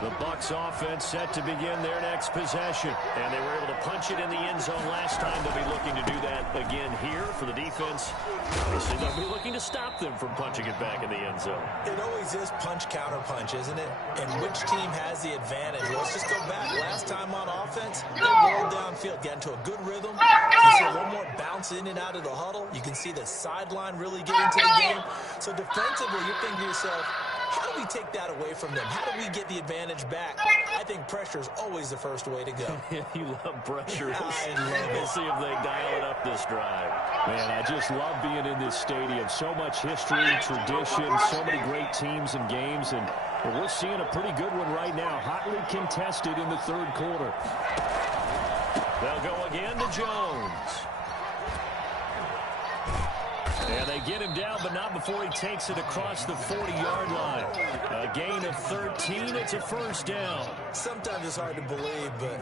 The Bucs offense set to begin their next possession. And they were able to punch it in the end zone last time. They'll be looking to do that again here for the defense. Obviously, they'll be looking to stop them from punching it back in the end zone. It always is punch-counter-punch, isn't it? And which team has the advantage? Let's just go back. Last time on offense, they rolled downfield, got into a good rhythm. You see a little more bounce in and out of the huddle. You can see the sideline really get into the game. So defensively, you're thinking to yourself, how do we take that away from them? How do we get the advantage back? I think pressure is always the first way to go. You love pressure. I love it. We'll see if they dial it up this drive. Man, I just love being in this stadium. So much history, tradition, so many great teams and games. And we're seeing a pretty good one right now. Hotly contested in the third quarter. They'll go again to Jones. And they get him down, but not before he takes it across the 40-yard line. A gain of 13. It's a first down. Sometimes it's hard to believe, but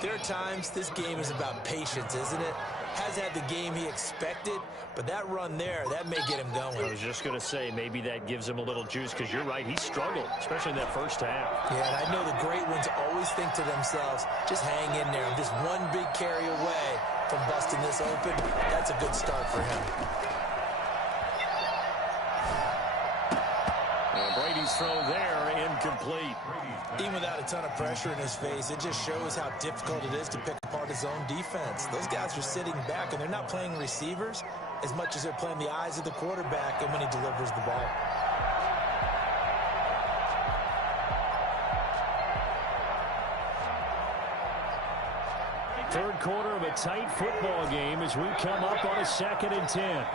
there are times this game is about patience, isn't it? Has had the game he expected, but that run there, that may get him going. I was just going to say, maybe that gives him a little juice, because you're right, he struggled, especially in that first half. Yeah, and I know the great ones always think to themselves, just hang in there. I'm just one big carry away from busting this open. That's a good start for him. Brady's throw there, incomplete. Even without a ton of pressure in his face, it just shows how difficult it is to pick apart his own defense. Those guys are sitting back, and they're not playing receivers as much as they're playing the eyes of the quarterback and when he delivers the ball. Third quarter of a tight football game as we come up on a 2nd and 10.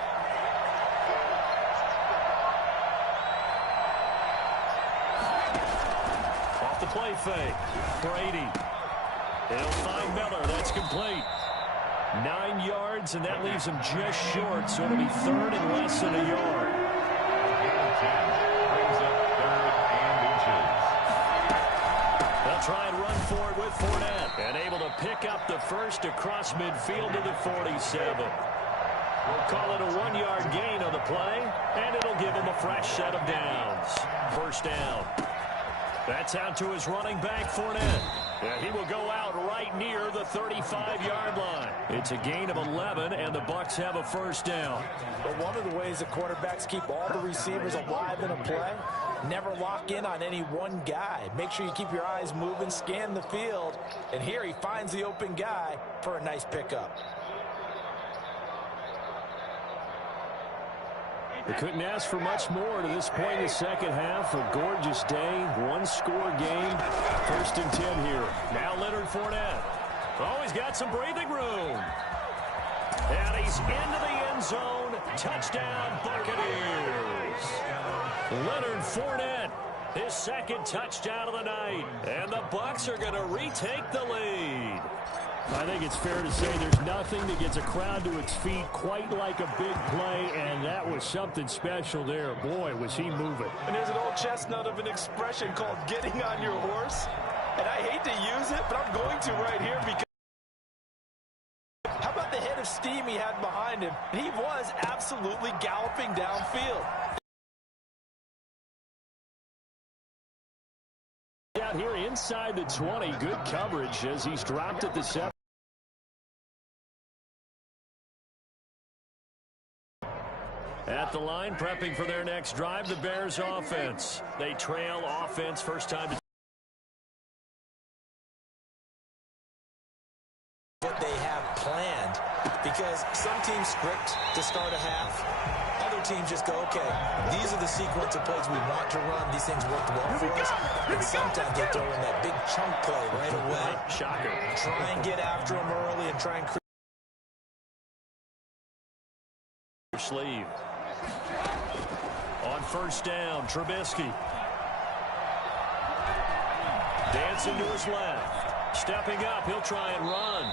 Play fake. Brady. They'll find Miller. That's complete. 9 yards, and that leaves him just short, so it'll be 3rd and less than a yard. They'll try and run for it with Fournette, and able to pick up the first across midfield to the 47. We'll call it a 1-yard gain on the play, and it'll give him a fresh set of downs. First down. That's out to his running back, Fournette. Yeah, he will go out right near the 35-yard line. It's a gain of 11, and the Bucs have a first down. But one of the ways the quarterbacks keep all the receivers alive in a play, never lock in on any one guy. Make sure you keep your eyes moving, scan the field, and here he finds the open guy for a nice pickup. They couldn't ask for much more to this point in the second half. A gorgeous day, one-score game. 1st and 10 here. Now Leonard Fournette. Oh, he's got some breathing room. And he's into the end zone. Touchdown, Buccaneers. Leonard Fournette, his 2nd touchdown of the night. And the Bucs are going to retake the lead. I think it's fair to say there's nothing that gets a crowd to its feet quite like a big play, and that was something special there. Boy, was he moving. And there's an old chestnut of an expression called getting on your horse. And I hate to use it, but I'm going to right here because how about the head of steam he had behind him? He was absolutely galloping downfield. Out here inside the 20, good coverage as he's dropped at the 7. At the line, prepping for their next drive, the Bears offense. They trail offense first time. What they have planned, because some teams script to start a half. Other teams just go, okay, these are the sequence of plays we want to run. These things worked well for us. And sometimes they throw in that big chunk play right away. Shocker. Try and get after them early and try and create sleeve. On first down, Trubisky. Dancing to his left. Stepping up, he'll try and run.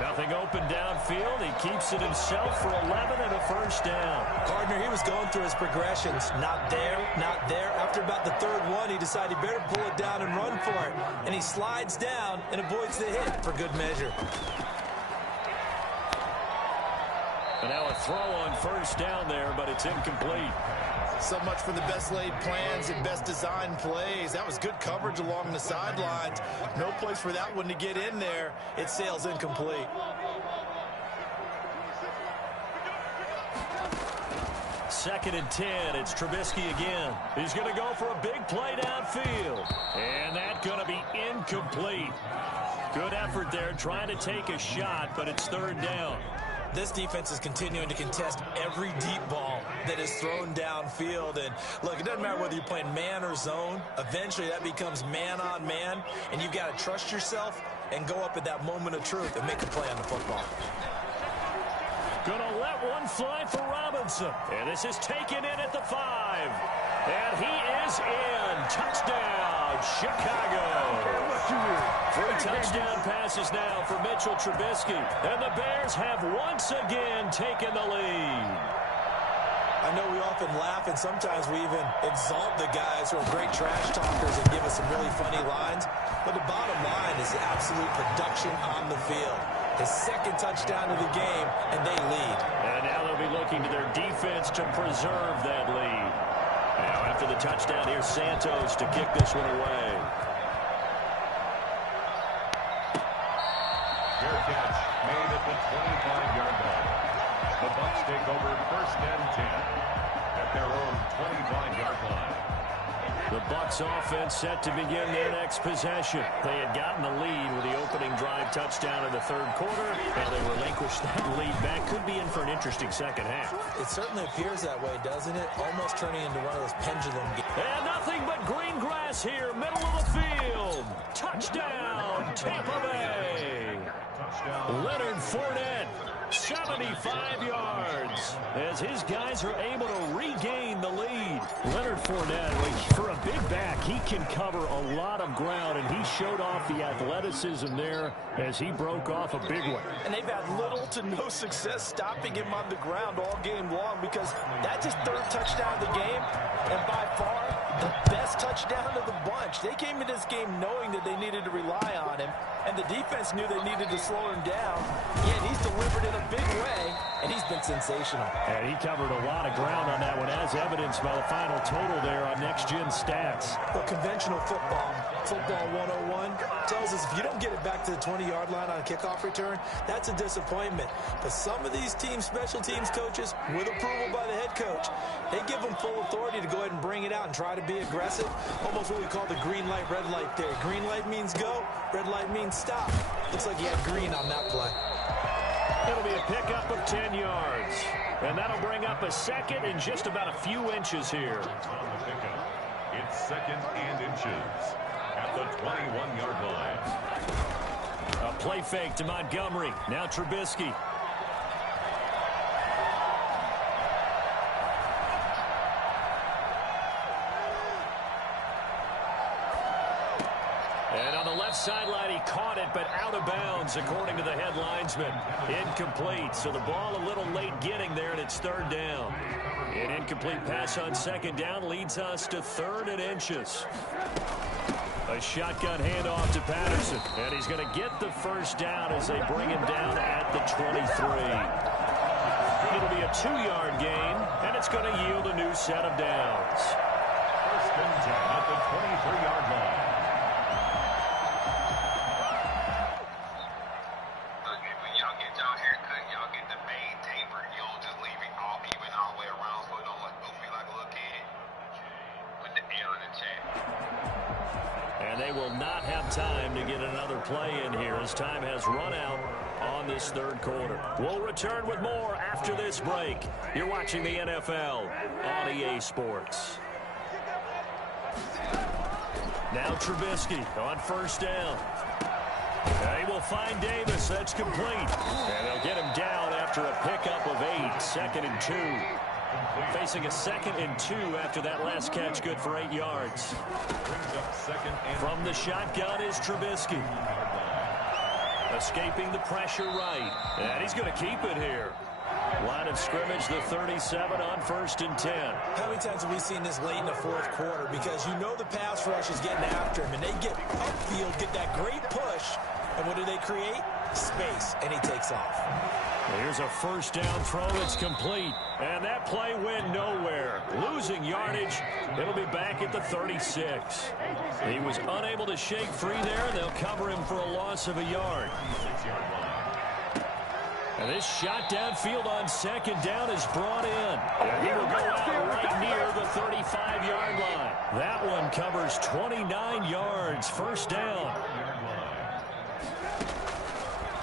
Nothing open downfield. He keeps it himself for 11 and a first down. Gardner, he was going through his progressions. Not there, not there. After about the 3rd one, he decided he better pull it down and run for it. And he slides down and avoids the hit for good measure. And now a throw on first down there, but it's incomplete. So much for the best laid plans and best designed plays. That was good coverage along the sidelines. No place for that one to get in there. It sails incomplete. Second and 10. It's Trubisky again. He's going to go for a big play downfield. And that's going to be incomplete. Good effort there trying to take a shot, but it's third down. This defense is continuing to contest every deep ball that is thrown downfield. And look, it doesn't matter whether you're playing man or zone. Eventually that becomes man on man, and you've got to trust yourself and go up at that moment of truth and make a play on the football. Gonna let one fly for Robinson. And this is taken in at the 5. And he is in. Touchdown, Chicago. 3 touchdown passes now for Mitchell Trubisky. And the Bears have once again taken the lead. I know we often laugh, and sometimes we even exalt the guys who are great trash talkers and give us some really funny lines. But the bottom line is the absolute production on the field. His second touchdown of the game, and they lead. And now they'll be looking to their defense to preserve that lead. Now after the touchdown, here's Santos to kick this one away. Fair catch made at the 25-yard line. The Bucs take over first and 10 at their own 25-yard line. The Bucs offense set to begin their next possession. They had gotten the lead with the opening drive touchdown in the third quarter. Now they relinquished that lead back. Could be in for an interesting second half. It certainly appears that way, doesn't it? Almost turning into one of those pendulum games. And nothing but green grass here, middle of the field. Touchdown, Tampa Bay. Leonard Fournette, 75 yards, as his guys are able to regain the lead. Leonard Fournette, for a big back, he can cover a lot of ground, and he showed off the athleticism there as he broke off a big one. And they've had little to no success stopping him on the ground all game long, because that's his third touchdown of the game, and by far the best touchdown of the bunch. They came into this game knowing that they needed to rely on him, and the defense knew they needed to slow him down. Yeah, he's delivered in a big way, and he's been sensational. And he covered a lot of ground on that one, as evidenced by the final total there on Next Gen Stats. But conventional football 101, tells us if you don't get it back to the 20-yard line on a kickoff return, that's a disappointment. But some of these team special teams coaches, with approval by the head coach, they give them full authority to go ahead and bring it out and try to be aggressive. Almost what we call the green light, red light theory. Green light means go, red light means stop. Looks like he had green on that play. It'll be a pickup of 10 yards. And that'll bring up a second in just about a few inches here. On the pickup, it's second and inches at the 21-yard line. A play fake to Montgomery. Now Trubisky. And on the left sideline, he caught it, but out of bounds, according to the head linesman. Incomplete, so the ball a little late getting there, and it's third down. An incomplete pass on second down leads us to third and inches. A shotgun handoff to Patterson, and he's going to get the first down as they bring him down at the 23. It'll be a 2-yard gain, and it's going to yield a new set of downs. First and 10 at the 23-yard line. And they will not have time to get another play in here as time has run out on this third quarter. We'll return with more after this break. You're watching the NFL on EA Sports. Now Trubisky on first down. He will find Davis. That's complete. And they'll get him down after a pickup of 8. Second and 2. Facing a second and 2 after that last catch, good for 8 yards. From the shotgun is Trubisky. Escaping the pressure right. And he's going to keep it here. Line of scrimmage, the 37 on first and 10. How many times have we seen this late in the fourth quarter? Because you know the pass rush is getting after him, and they get upfield, get that great push, and what do they create? Space, and he takes off. Here's a first down throw that's complete. And that play went nowhere. Losing yardage. It'll be back at the 36. He was unable to shake free there, and they'll cover him for a loss of a yard. And this shot downfield on second down is brought in. And he will go out right near the 35-yard line. That one covers 29 yards. First down.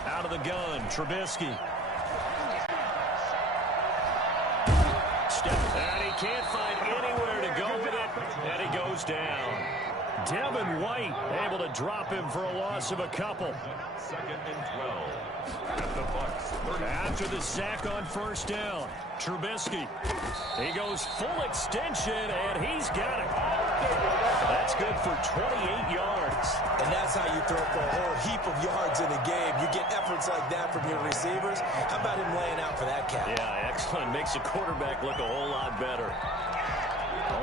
Out of the gun, Trubisky. And he can't find anywhere to go with it, and he goes down. Devin White able to drop him for a loss of a couple. Second and 12. At the Bucs. After the sack on first down, Trubisky. He goes full extension, and he's got it. That's good for 28 yards. And that's how you throw for a whole heap of yards in a game. You get efforts like that from your receivers. How about him laying out for that catch? Yeah, excellent. Makes the quarterback look a whole lot better.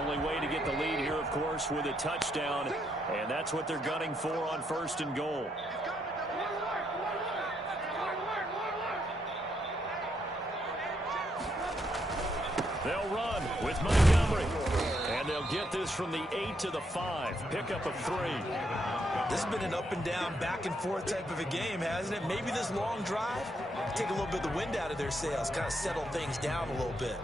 Only way to get the lead here, of course, with a touchdown. And that's what they're gunning for on first and goal. They'll run with Montgomery. And they'll get this from the 8 to the 5. Pickup of 3. This has been an up and down, back and forth type of a game, hasn't it? Maybe this long drive, take a little bit of the wind out of their sails, kind of settle things down a little bit.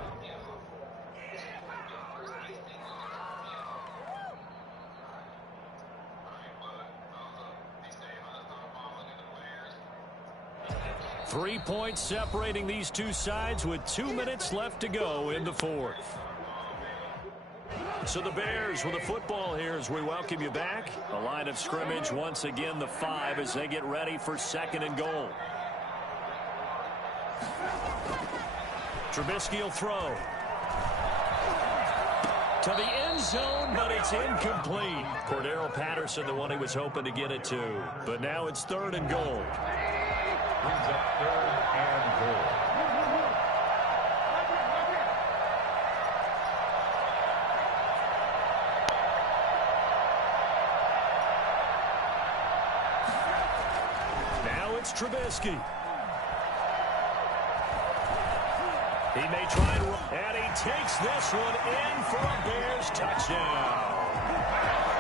Three points separating these two sides with 2 minutes left to go in the fourth. So the Bears with the football here as we welcome you back. A line of scrimmage once again the 5 as they get ready for second and goal. Trubisky will throw. To the end zone, but it's incomplete. Cordero Patterson, the one he was hoping to get it to. But now it's third and goal. Brings up third and goal. Now it's Trubisky. He may try and he takes this one in for a Bears touchdown.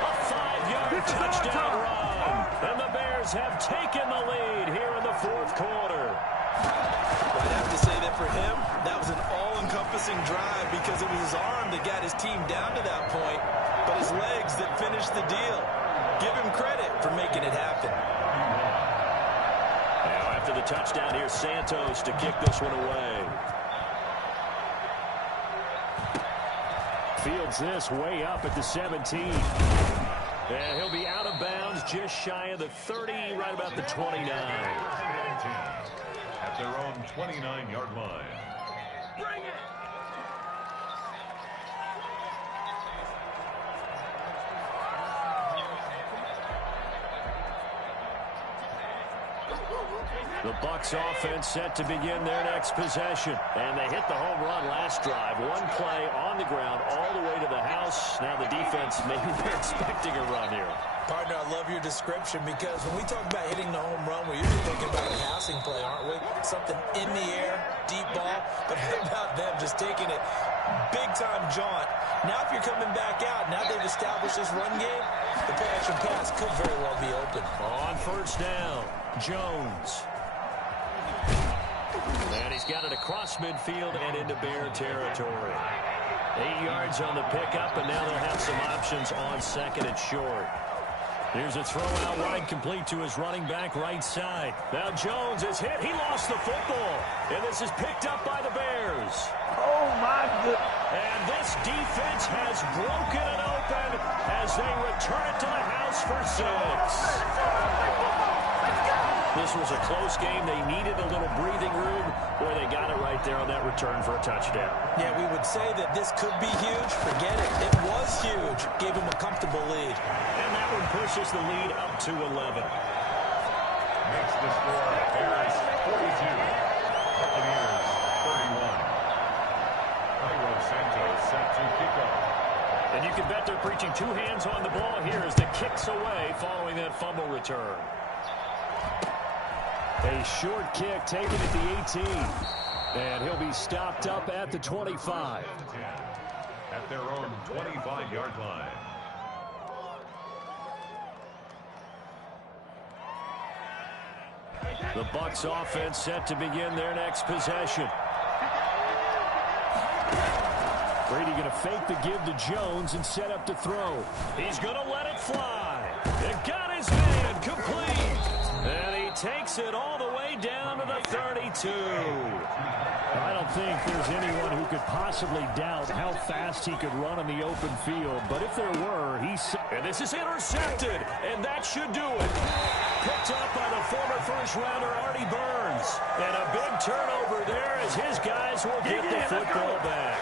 A 5-yard touchdown run. And the Bears have taken the lead here in the fourth quarter. I'd have to say that for him, that was an all-encompassing drive because it was his arm that got his team down to that point, but his legs that finished the deal. Give him credit for making it happen. Now after the touchdown, here's Santos to kick this one away. Fields this way up at the 17. And he'll be out of bounds just shy of the 30, right about the 29. At their own 29-yard line. Bring it! The Bucs offense set to begin their next possession. And they hit the home run last drive. One play on the ground all the way to the house. Now the defense, maybe they're expecting a run here. Partner, I love your description because when we talk about hitting the home run, we're usually thinking about a passing play, aren't we? Something in the air, deep ball. But how about them just taking it big-time jaunt? Now if you're coming back out, now they've established this run game, the play-action pass could very well be open. On first down, Jones. And he's got it across midfield and into Bear territory. 8 yards on the pickup, and now they'll have some options on second and short. Here's a throw out wide, complete to his running back right side. Now Jones is hit. He lost the football. And this is picked up by the Bears. Oh, my goodness. And this defense has broken it open as they return it to the house for 6. This was a close game. They needed a little breathing room. Boy, they got it right there on that return for a touchdown. Yeah, we would say that this could be huge. Forget it. It was huge. Gave him a comfortable lead. And that one pushes the lead up to 11. Makes the score Bears 42. Buccaneers 31. Cairo Santos set to kick off. And you can bet they're preaching two hands on the ball here as the kicks away following that fumble return. A short kick taken at the 18. And he'll be stopped up at the 25. At their own 25-yard line. The Bucs offense set to begin their next possession. Brady going to fake the give to Jones and set up to throw. He's going to let it fly. It got his man complete. And he takes it all the way down to the 32. I don't think there's anyone who could possibly doubt how fast he could run on the open field. But if there were, and this is intercepted. And that should do it. Picked up by the former first-rounder Artie Burns. And a big turnover there as his guys will get the football back.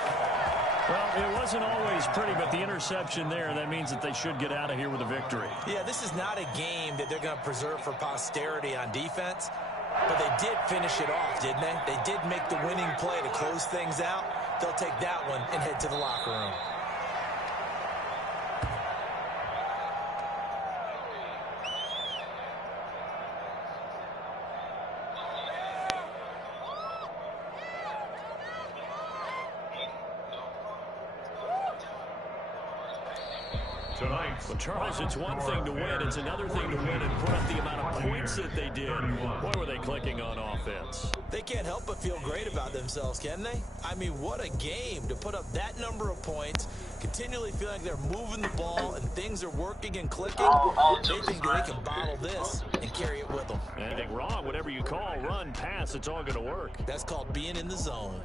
Well, it wasn't always pretty, but the interception there, that means that they should get out of here with a victory. Yeah, this is not a game that they're going to preserve for posterity on defense, but they did finish it off, didn't they? They did make the winning play to close things out. They'll take that one and head to the locker room. Well, Charles, it's one thing to win. It's another thing to win and put up the amount of points that they did. Boy, were they clicking on offense. They can't help but feel great about themselves, can they? I mean, what a game to put up that number of points, continually feeling like they're moving the ball and things are working and clicking. They think they can bottle this and carry it with them. Anything wrong, whatever you call, run, pass, it's all going to work. That's called being in the zone.